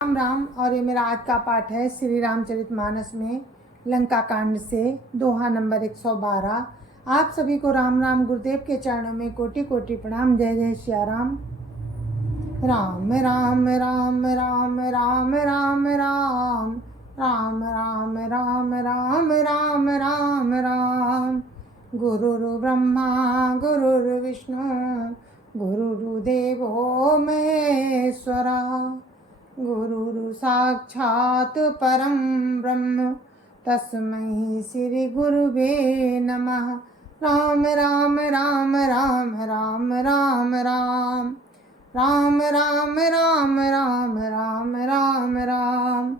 राम राम। और ये मेरा आज का पाठ है श्री रामचरितमानस में लंका कांड से दोहा नंबर 112। आप सभी को राम राम। गुरुदेव के चरणों में कोटि कोटि प्रणाम। जय जय सिया राम। राम राम राम राम राम राम राम राम राम राम राम राम राम राम। गुरुर् ब्रह्मा गुरुर्विष्णु गुरुर्देवो महेश्वरा। गुरुर् साक्षात् परं ब्रह्म तस्मै श्री गुरुवे नमः। राम राम राम राम राम राम राम राम राम राम राम राम राम राम।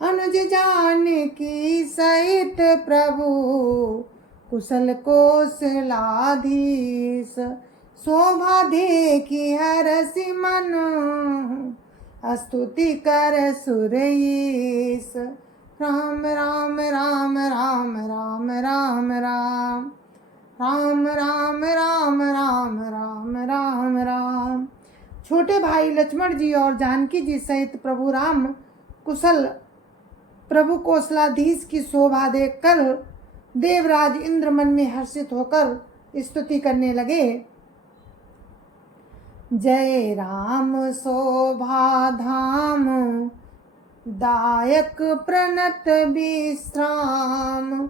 अनुज जानकी सहित प्रभु कुशल कौशलाधीश। शोभा देखी हरषि मन स्तुति कर सुरईस। राम राम राम राम राम राम राम राम राम राम राम राम राम राम। छोटे भाई लक्ष्मण जी और जानकी जी सहित प्रभु राम कुशल प्रभु कौशलाधीश की शोभा देखकर देवराज इंद्र मन में हर्षित होकर स्तुति करने लगे। जय राम शोभा धाम दायक प्रणत विश्राम।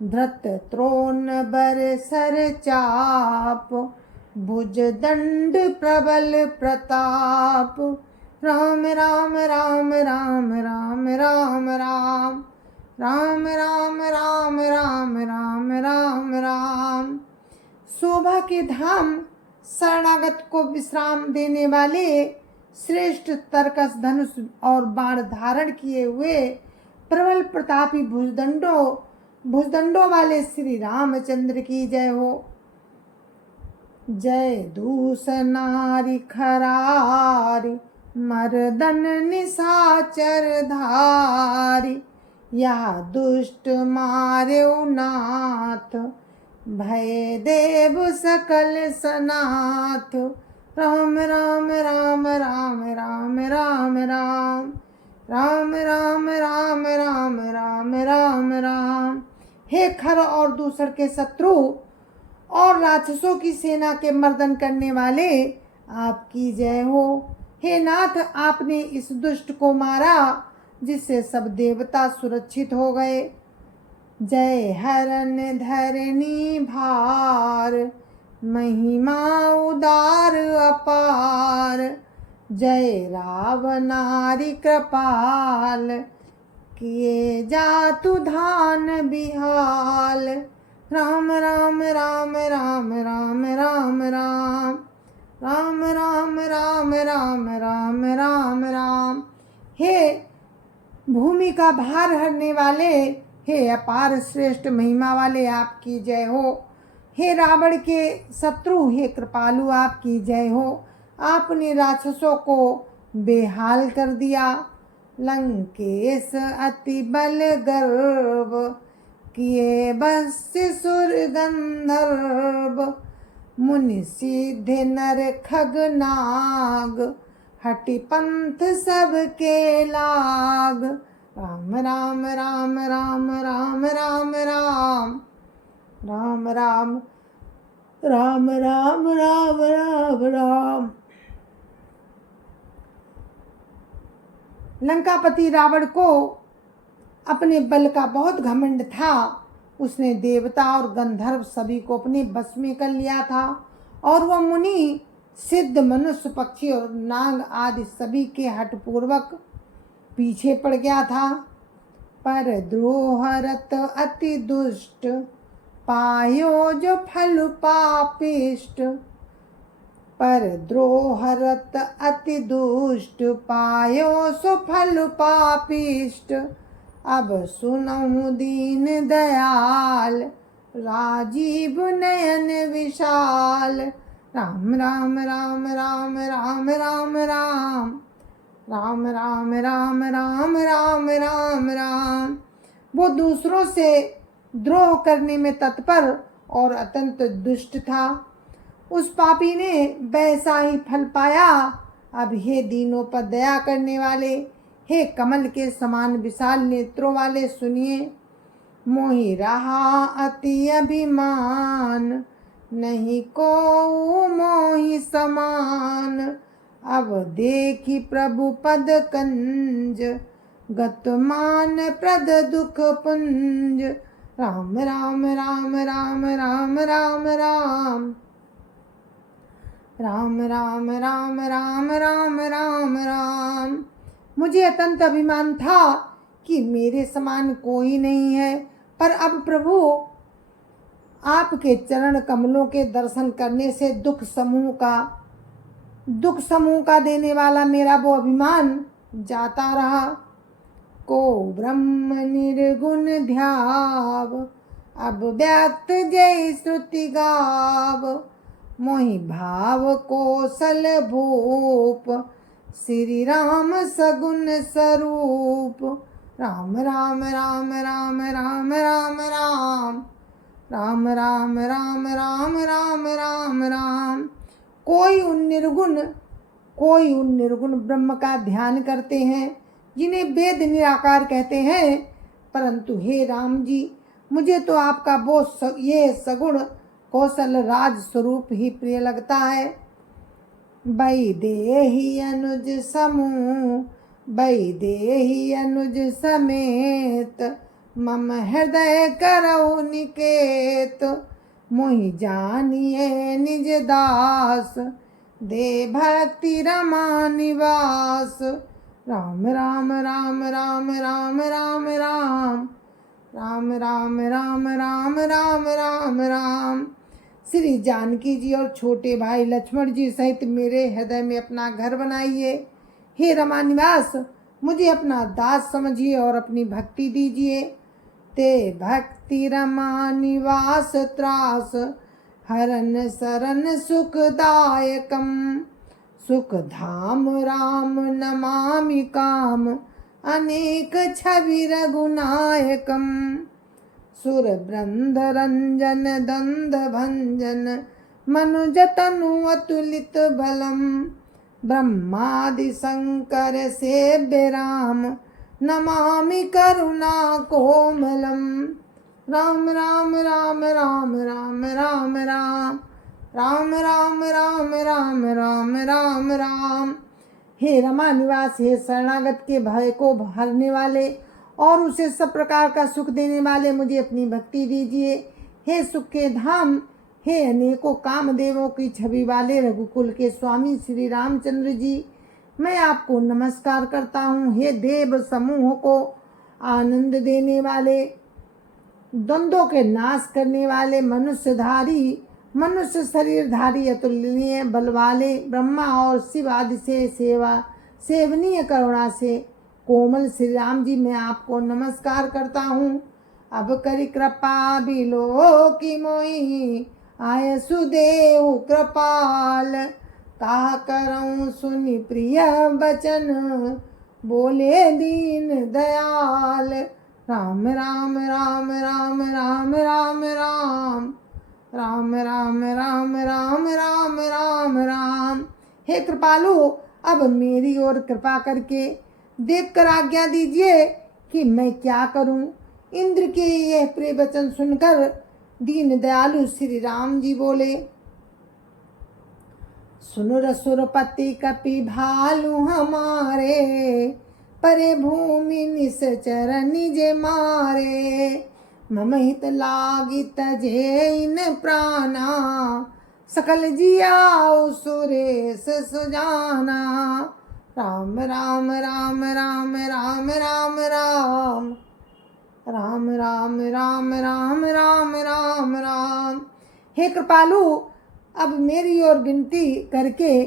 धृत त्रोण बर सर चाप भुज दंड प्रबल प्रताप। राम राम राम राम राम राम राम राम राम राम राम राम राम राम। शोभा के धाम शरणागत को विश्राम देने वाले श्रेष्ठ तरकस धनुष और बाण धारण किए हुए प्रबल प्रतापी भुजदंडों वाले श्री रामचंद्र की जय हो। जय दूस नारी खरारी मर्दन निशाचर धारी। यह दुष्ट मार्यो नाथ भय देव सकल सनाथ। राम राम राम राम राम राम राम राम राम राम राम राम राम राम। हे खर और दूसर के शत्रु और राक्षसों की सेना के मर्दन करने वाले आपकी जय हो। हे नाथ, आपने इस दुष्ट को मारा जिससे सब देवता सुरक्षित हो गए। जय हरन धरनी भार महिमा उदार अपार। जय रावनारी कृपाल किए जातु धान बिहाल। राम राम राम राम राम राम राम राम राम राम राम राम राम राम। हे भूमि का भार हरने वाले, हे अपार श्रेष्ठ महिमा वाले, आपकी जय हो। हे रावण के शत्रु, हे कृपालु, आपकी जय हो। आपने राक्षसों को बेहाल कर दिया। लंकेश अति बल गर्व किए बस सुर गंधर्व। मुनि सिद्ध नर खग नाग हटि पंथ सबके लाग। राम राम राम राम राम राम राम राम राम राम राम राम राम राम। लंकापति रावण को अपने बल का बहुत घमंड था। उसने देवता और गंधर्व सभी को अपने बस में कर लिया था और वह मुनि सिद्ध मनुष्य पक्षी और नाग आदि सभी के हठपूर्वक पीछे पड़ गया था। पर द्रोहरत अति दुष्ट पायो जो फल पापिष्ट। पर द्रोहरत अति दुष्ट पायो सो फल पापिष्ट। अब सुनहु दीन दयाल राजीव नयन विशाल। राम राम राम राम राम राम राम राम राम राम राम राम राम राम। वो दूसरों से द्रोह करने में तत्पर और अत्यंत दुष्ट था। उस पापी ने वैसा ही फल पाया अब हे दीनों पर दया करने वाले, हे कमल के समान विशाल नेत्रों वाले, सुनिए। मोहि रहा अति अभिमान, नहीं को मोहि समान। अब देखी प्रभु पद कंज, गतमान प्रद दुख पुंज। राम राम राम राम राम राम राम राम राम राम राम राम राम राम। मुझे अत्यंत अभिमान था कि मेरे समान कोई नहीं है, पर अब प्रभु आपके चरण कमलों के दर्शन करने से दुख समूह का देने वाला मेरा वो अभिमान जाता रहा। को ब्रह्म निर्गुण ध्याव, अब व्यक्त जय श्रुति गाव। मोहि भाव कौशल भूप, श्री राम सगुण स्वरूप। राम राम राम राम राम राम राम राम राम राम राम राम राम राम। कोई उन निर्गुण ब्रह्म का ध्यान करते हैं, जिन्हें वेद निराकार कहते हैं, परंतु हे राम जी, मुझे तो आपका वो ये सगुण कौशल राज स्वरूप ही प्रिय लगता है। वैदेही अनुज समेत, मम हृदय करौ निकेत। मोहि जानिए निज दास, दे भक्ति रमा निवास। राम राम राम राम राम राम राम राम राम राम राम राम राम राम। श्री जानकी जी और छोटे भाई लक्ष्मण जी सहित मेरे हृदय में अपना घर बनाइए। हे रमा निवास, मुझे अपना दास समझिए और अपनी भक्ति दीजिए। ते भक्ति रमा निवास त्रास, हरन सरन सुखदायकम। सुख धाम राम नमामि काम, अनेक छवि रघुनायकम। सुर बृंद रंजन दंद भंजन, मनुज तनु अतुलित बलम। ब्रह्मादि शंकर सेव्य राम, नमामि करुणा कोमलम। राम राम राम राम राम राम राम राम राम राम राम राम राम राम। हे रमा निवास, हे शरणागत के भय को हरने वाले और उसे सब प्रकार का सुख देने वाले, मुझे अपनी भक्ति दीजिए। हे सुख के धाम, हे अनेकों कामदेवों की छवि वाले रघुकुल के स्वामी श्री रामचंद्र जी, मैं आपको नमस्कार करता हूँ। हे देव समूह को आनंद देने वाले, द्वंद्वों के नाश करने वाले, मनुष्य शरीरधारी, अतुलनीय बल वाले, ब्रह्मा और शिव आदि से सेवनीय करुणा से कोमल श्री राम जी, मैं आपको नमस्कार करता हूँ। अब करी कृपा बिलो की मोही, आय सुदेव कृपाल। ता करऊँ सुनि प्रिय बचन, बोले दीन दयाल। राम राम राम राम राम राम राम राम राम राम राम राम राम राम। हे कृपालु, अब मेरी ओर कृपा करके देखकर आज्ञा दीजिए कि मैं क्या करूं। इंद्र के यह प्रिय वचन सुनकर दीन दयालु श्री राम जी बोले, सुनो रसुरपति कपि भालु हमारे, परे भूमि निश्चर निज मारे। मम हित लागी तजे इन प्राणा, सकल जियाओ सुरेश सुजाना। राम राम राम राम राम राम राम राम राम राम राम राम राम राम। हे कृपालु, अब मेरी ओर विनती करके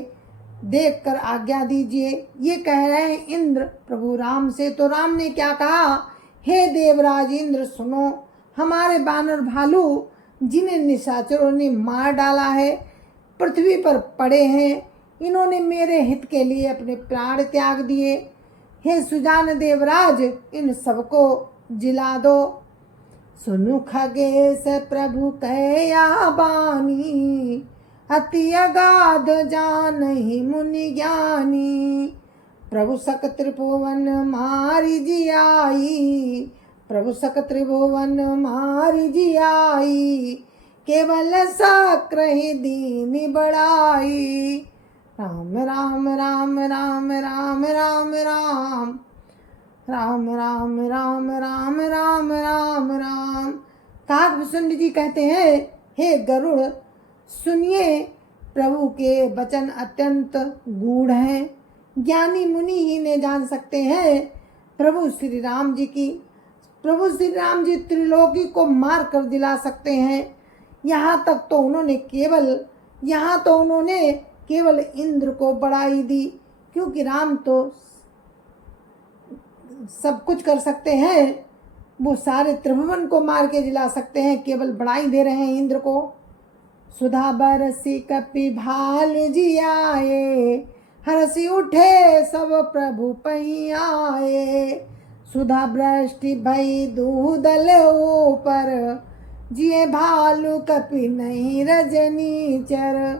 देखकर आज्ञा दीजिए। ये कह रहे हैं इंद्र प्रभु राम से। तो राम ने क्या कहा, हे देवराज इंद्र सुनो, हमारे बानर भालू जिन्हें निशाचरों ने मार डाला है, पृथ्वी पर पड़े हैं, इन्होंने मेरे हित के लिए अपने प्राण त्याग दिए। हे सुजान देवराज, इन सबको जिला दो। सुनु खगेश प्रभु कया बानी, अति अगाध जानहि मुनि ज्ञानी। प्रभु सक त्रिभुवन मारि जियाई, प्रभु सक त्रिभुवन मारि जियाई, केवल साक्रहि दीन बड़ाई। राम राम राम राम राम राम राम राम राम राम राम राम राम राम। काकभूषण जी कहते हैं, हे गरुड़ सुनिए, प्रभु के वचन अत्यंत गूढ़ हैं, ज्ञानी मुनि ही ने जान सकते हैं। प्रभु श्री राम जी त्रिलोकी को मार कर दिला सकते हैं। यहाँ तो उन्होंने केवल इंद्र को बड़ाई दी, क्योंकि राम तो सब कुछ कर सकते हैं, वो सारे त्रिभुवन को मार के जिला सकते हैं, केवल बड़ाई दे रहे हैं इंद्र को। सुधा बरसी कपि भाल जियाए, हरसी उठे सब प्रभु पही आए। सुधा वृष्टि भई दूदल ऊपर, जिए भालू कपि नहीं रजनीचर।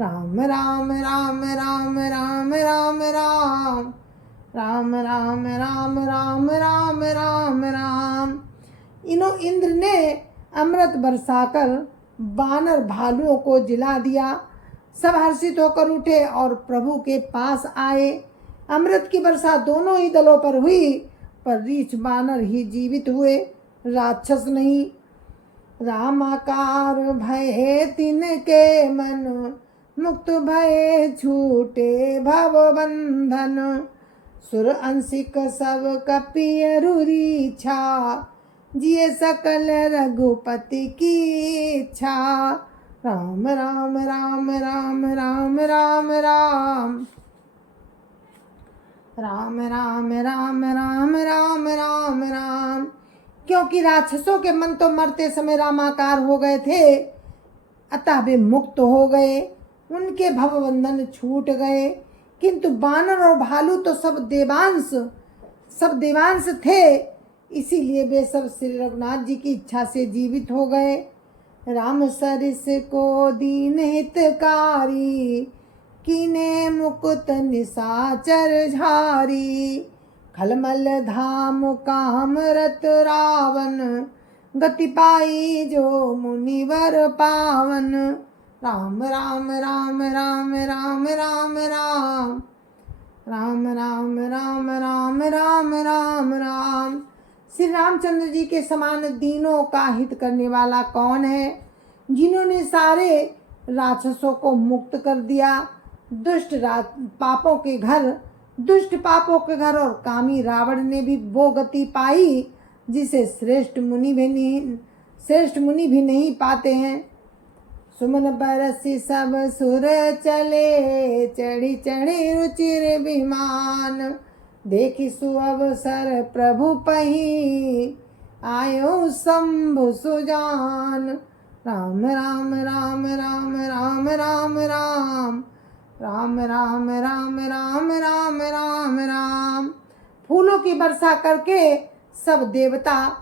राम राम राम राम राम राम राम राम राम राम राम राम राम राम। इंद्र ने अमृत बरसाकर बानर भालुओं को जिला दिया। सब हर्षित होकर उठे और प्रभु के पास आए। अमृत की वर्षा दोनों ही दलों पर हुई, पर रीछ बानर ही जीवित हुए, राक्षस नहीं। रामाकार भये तिनके मन, मुक्त भये छूटे भव बंधन। सुर अंशिक सब कपि रुरीछा, जिए सकल रघुपति की इच्छा। राम राम राम राम राम राम राम राम राम राम राम राम राम राम। क्योंकि राक्षसों के मन तो मरते समय रामाकार हो गए थे, अतः वे मुक्त हो गए, उनके भवबंधन छूट गए। किंतु बानर और भालू तो सब देवांश थे, इसीलिए वे सब श्री रघुनाथ जी की इच्छा से जीवित हो गए। राम सरिस को दीन हितकारी, कीने मुकुत निशाचर झारी। खलमल धाम काम रत रावण, गति पाई जो मुनिवर पावन। राम राम राम राम राम राम राम राम राम राम राम राम राम राम। श्री रामचंद्र जी के समान दीनों का हित करने वाला कौन है, जिन्होंने सारे राक्षसों को मुक्त कर दिया। दुष्ट पापों के घर और कामी रावण ने भी वो गति पाई जिसे श्रेष्ठ मुनि भी नहीं पाते हैं। सुमन बरसी सब सुर चले, चढ़ी चढ़ी रुचिर विमान। देखी सुअवसर प्रभु पही, आयो शंभु सुजान। राम राम राम राम राम राम राम राम राम राम राम राम राम राम। फूलों की वर्षा करके सब देवता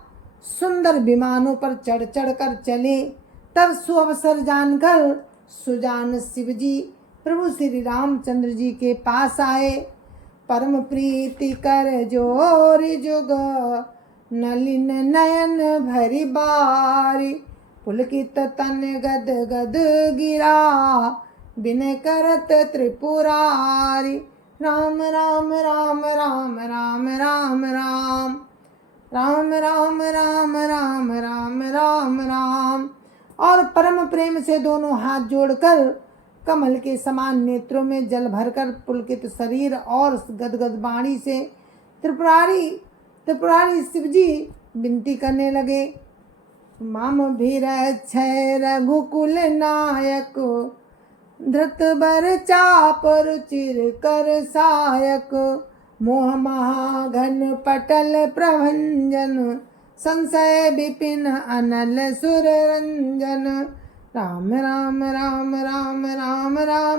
सुंदर विमानों पर चढ़ चढ़ कर चले। तब सुअवसर जानकर सुजान शिव जी प्रभु श्री रामचंद्र जी के पास आए। परम प्रीति कर जोरि जुग, नलिन नयन भरी बारी। पुलकित तन गद गद गिरा, बिन करत त्रिपुरारी। राम राम राम राम राम राम राम राम राम राम राम राम राम राम। और परम प्रेम से दोनों हाथ जोड़कर कमल के समान नेत्रों में जल भरकर पुलकित शरीर और गदगद वाणी से त्रिपुरारी शिव जी विनती करने लगे। माम भीरक्षय रघुकुल नायक, धृत बर चाप रुचिर कर सायक। मोह महाघन पटल प्रभंजन, संशय विपिन अनल सुर रंजन। राम राम राम राम राम राम राम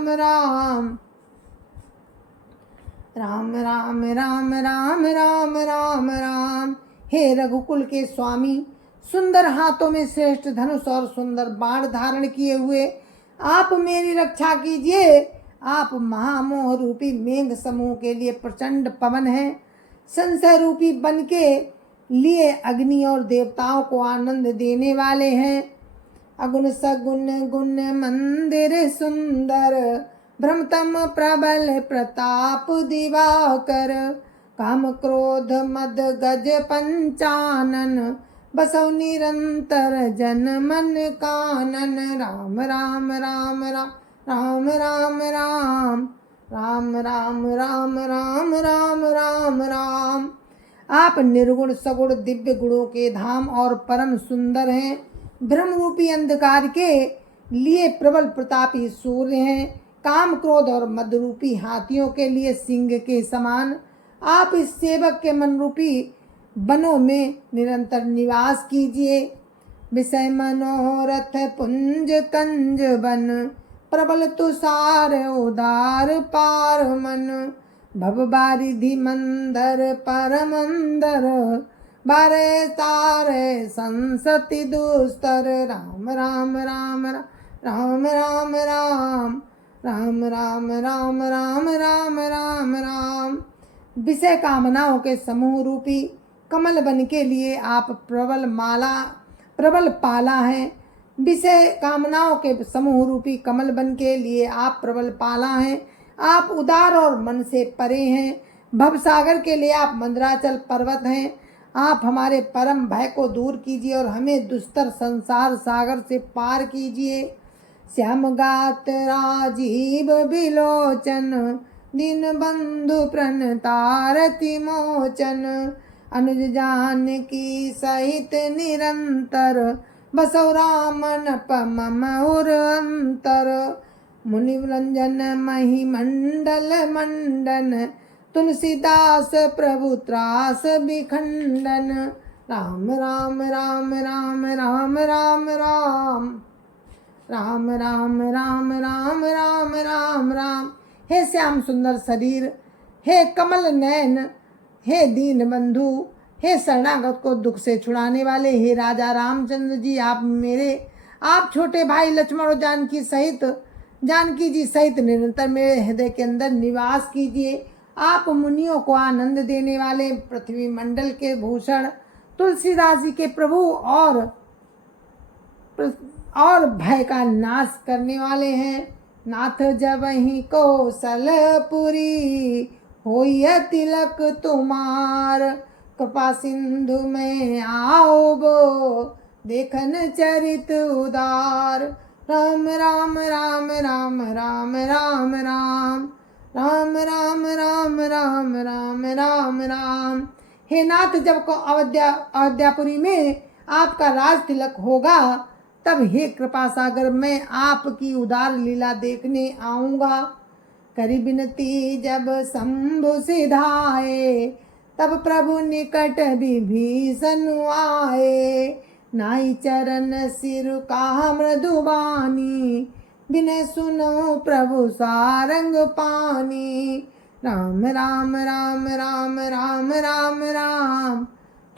राम राम राम राम राम राम राम। हे रघुकुल के स्वामी, सुंदर हाथों में श्रेष्ठ धनुष और सुंदर बाण धारण किए हुए आप मेरी रक्षा कीजिए। आप महामोह रूपी मेघ समूह के लिए प्रचंड पवन हैं, संशय रूपी बन के लिए अग्नि और देवताओं को आनंद देने वाले हैं। अगुण सगुण गुण मंदिर सुंदर, भ्रमतम प्रबल प्रताप दिवाकर, काम क्रोध मद गज पंचानन, बसौ निरंतर जन मन कानन। राम राम राम राम राम राम राम राम राम राम राम राम राम। आप निर्गुण सगुण दिव्य गुणों के धाम और परम सुंदर हैं। ब्रह्म रूपी अंधकार के लिए प्रबल प्रतापी सूर्य हैं। काम क्रोध और मद रूपी हाथियों के लिए सिंह के समान। आप इस सेवक के मन रूपी वनों में निरंतर निवास कीजिए। विषय मनोरथ पुंज कंज बन, प्रबल तुषार उदार पार मन, भव बारिधि मंदर परमंदर, बारे तारे संसति दुस्तर। राम राम राम राम राम राम राम राम राम राम राम राम राम। विषय कामनाओं के समूह रूपी कमल बन के लिए आप प्रबल पाला हैं। विषय कामनाओं के समूह रूपी कमल बन के लिए आप प्रबल पाला हैं। आप उदार और मन से परे हैं। भव सागर के लिए आप मंदराचल पर्वत हैं। आप हमारे परम भय को दूर कीजिए और हमें दुस्तर संसार सागर से पार कीजिए। श्याम गात राजीव बिलोचन, दीन बंधु प्रणतारति मोचन, अनुज जानकी सहित निरंतर, बसौ रामन पमम उर अंतर। मुनि रंजन मही मंडल मंडन, तुलसीदास प्रभु त्रास विखंडन। राम राम राम राम राम राम राम राम राम राम राम राम राम राम। हे श्याम सुंदर शरीर, हे कमल नयन, हे दीन बंधु, हे शरणागत को दुख से छुड़ाने वाले, हे राजा रामचंद्र जी, आप छोटे भाई लक्ष्मण और जानकी जी सहित निरंतर मेरे हृदय के अंदर निवास कीजिए। आप मुनियों को आनंद देने वाले, पृथ्वी मंडल के भूषण, तुलसीदास जी के प्रभु और भय का नाश करने वाले हैं। नाथ जबहि कौशलपुरी, होइय तिलक तुम्हार, कृपा सिंधु में आओ बो, देखन चरित उदार। राम राम राम राम राम राम राम राम राम राम राम राम राम राम। हे नाथ, जब को अयोध्यापुरी में आपका राज तिलक होगा, तब हे कृपा सागर मैं आपकी उदार लीला देखने आऊँगा। करी बिनती जब शंभु सिधाए, तब प्रभु निकट विभीषण आए। नाई चरण सिर का मृदुबानी, बिन सुनो प्रभु सारंग पानी। राम राम राम राम राम राम राम राम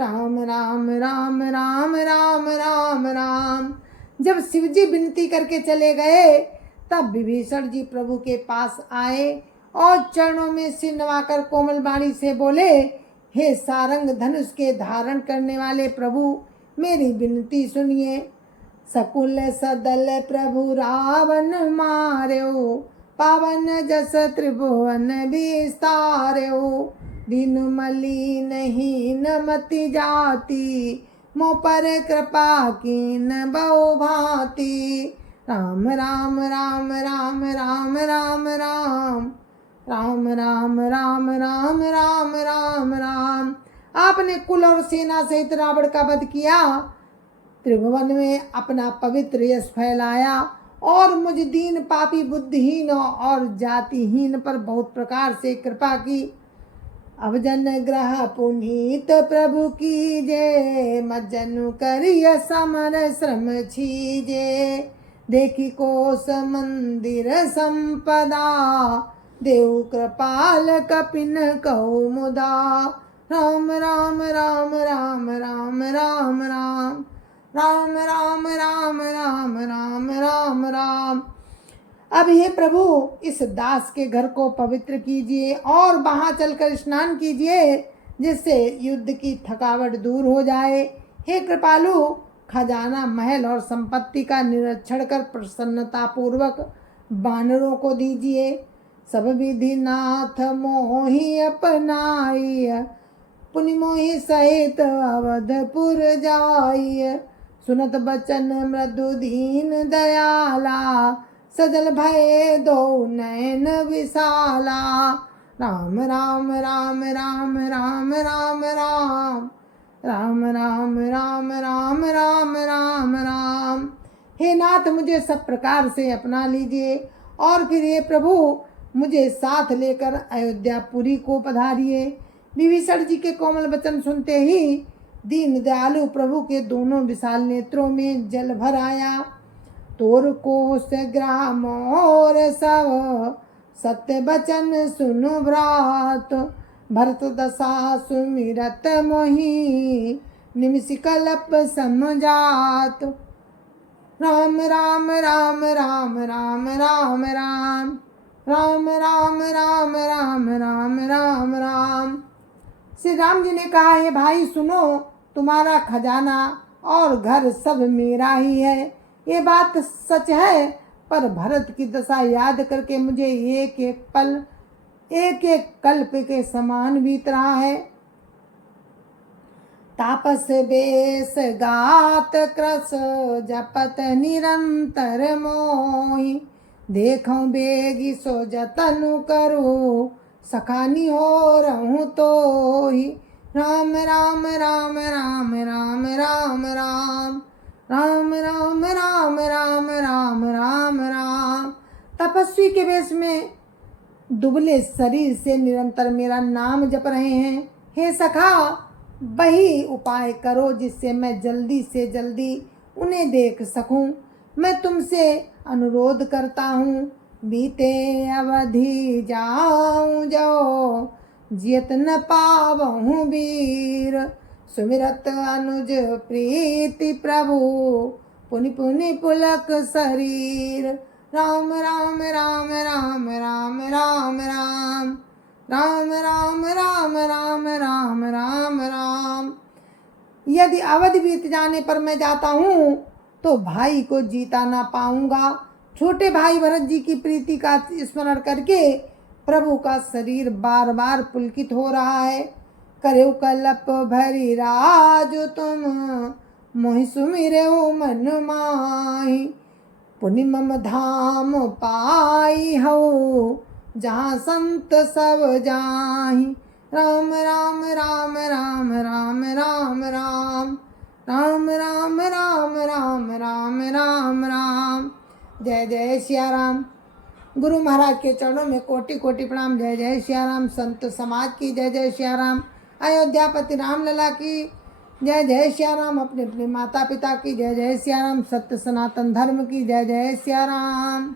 राम राम राम राम राम राम। जब शिवजी विनती करके चले गए, तब विभीषण जी प्रभु के पास आए और चरणों में सिर नवाकर कोमल वाणी से बोले, हे सारंग धनुष के धारण करने वाले प्रभु, मेरी विनती सुनिए। सकुल सदल प्रभु रावण मार्यो, पावन जस त्रिभुवन विस्तार्यो। दीन मलिन हीन मति जाति, मो पर कृपा कीन बहु भांति। राम राम राम राम राम राम राम राम राम राम राम राम राम राम। आपने कुल और सेना सहित रावण का वध किया, त्रिभुवन में अपना पवित्र यश फैलाया और मुझ दीन पापी बुद्धिहीन और जातिहीन पर बहुत प्रकार से कृपा की। अब जन ग्रह पुनीत प्रभु कीजे, मज्जनु करिय समर श्रम छीजे। देखी कोस मंदिर संपदा, देव कृपाल कपिन कहु मुदा। राम राम राम राम राम राम राम राम राम राम राम राम राम राम। अब हे प्रभु इस दास के घर को पवित्र कीजिए और वहां चलकर स्नान कीजिए, जिससे युद्ध की थकावट दूर हो जाए। हे कृपालु, खजाना, महल और संपत्ति का निरीक्षण कर प्रसन्नता पूर्वक वानरों को दीजिए। सब विधि नाथ मोहि अपनाई, पुनि मोहि सहित अवधपुर जाई। सुनत बचन मृदु दीन दयाला, सजल भय दो नयन विशाला। राम राम राम राम राम राम राम राम राम राम राम राम राम राम। हे नाथ, मुझे सब प्रकार से अपना लीजिए और फिर हे प्रभु मुझे साथ लेकर अयोध्यापुरी को पधारिए। विभीषण जी के कोमल वचन सुनते ही दीन दयालु प्रभु के दोनों विशाल नेत्रों में जल भर आया। तोर कोस ग्राम और सब सत्य बचन सुनु भ्रात, भरत दशा सुमिरत मोहि, निमिष कल्प समझात। राम राम राम राम राम राम राम राम राम राम राम राम राम राम। श्री राम जी ने कहा, है भाई सुनो, तुम्हारा खजाना और घर सब मेरा ही है। ये बात सच है, पर भरत की दशा याद करके मुझे एक एक पल एक एक कल्प के समान बीत रहा है। तापस बेस गात क्रस जपत निरंतर मोहि, देखूं बेगी सो जतनु करो, सखानी हो रहूं तो ही। राम राम राम राम राम राम राम राम राम राम राम राम राम राम। तपस्वी के वेश में दुबले शरीर से निरंतर मेरा नाम जप रहे हैं। हे सखा, वही उपाय करो जिससे मैं जल्दी से जल्दी उन्हें देख सकूं। मैं तुमसे अनुरोध करता हूँ, बीते अवधि जाऊं जो, जियत न पावहूँ वीर। सुमिरत अनुज प्रीति प्रभु, पुनि पुनि पुलक शरीर। राम राम राम राम राम राम राम राम राम राम राम राम राम राम। यदि अवधि बीत जाने पर मैं जाता हूँ तो भाई को जीता ना पाऊंगा। छोटे भाई भरत जी की प्रीति का स्मरण करके प्रभु का शरीर बार बार पुलकित हो रहा है। करो कल्प भरी राज तुम, मोहि सुमिरे मन माही। पुनि मम धाम पाई हो, जहाँ संत सब जाहि। राम राम राम राम राम राम राम राम राम राम राम राम राम राम। जय जय सिया राम। गुरु महाराज के चरणों में कोटि कोटि प्रणाम। जय जय सिया राम। संत समाज की जय जय सिया राम। अयोध्यापति राम लला की जय जय सिया राम। अपने अपने माता पिता की जय जय सिया राम। सत्य सनातन धर्म की जय जय सिया राम।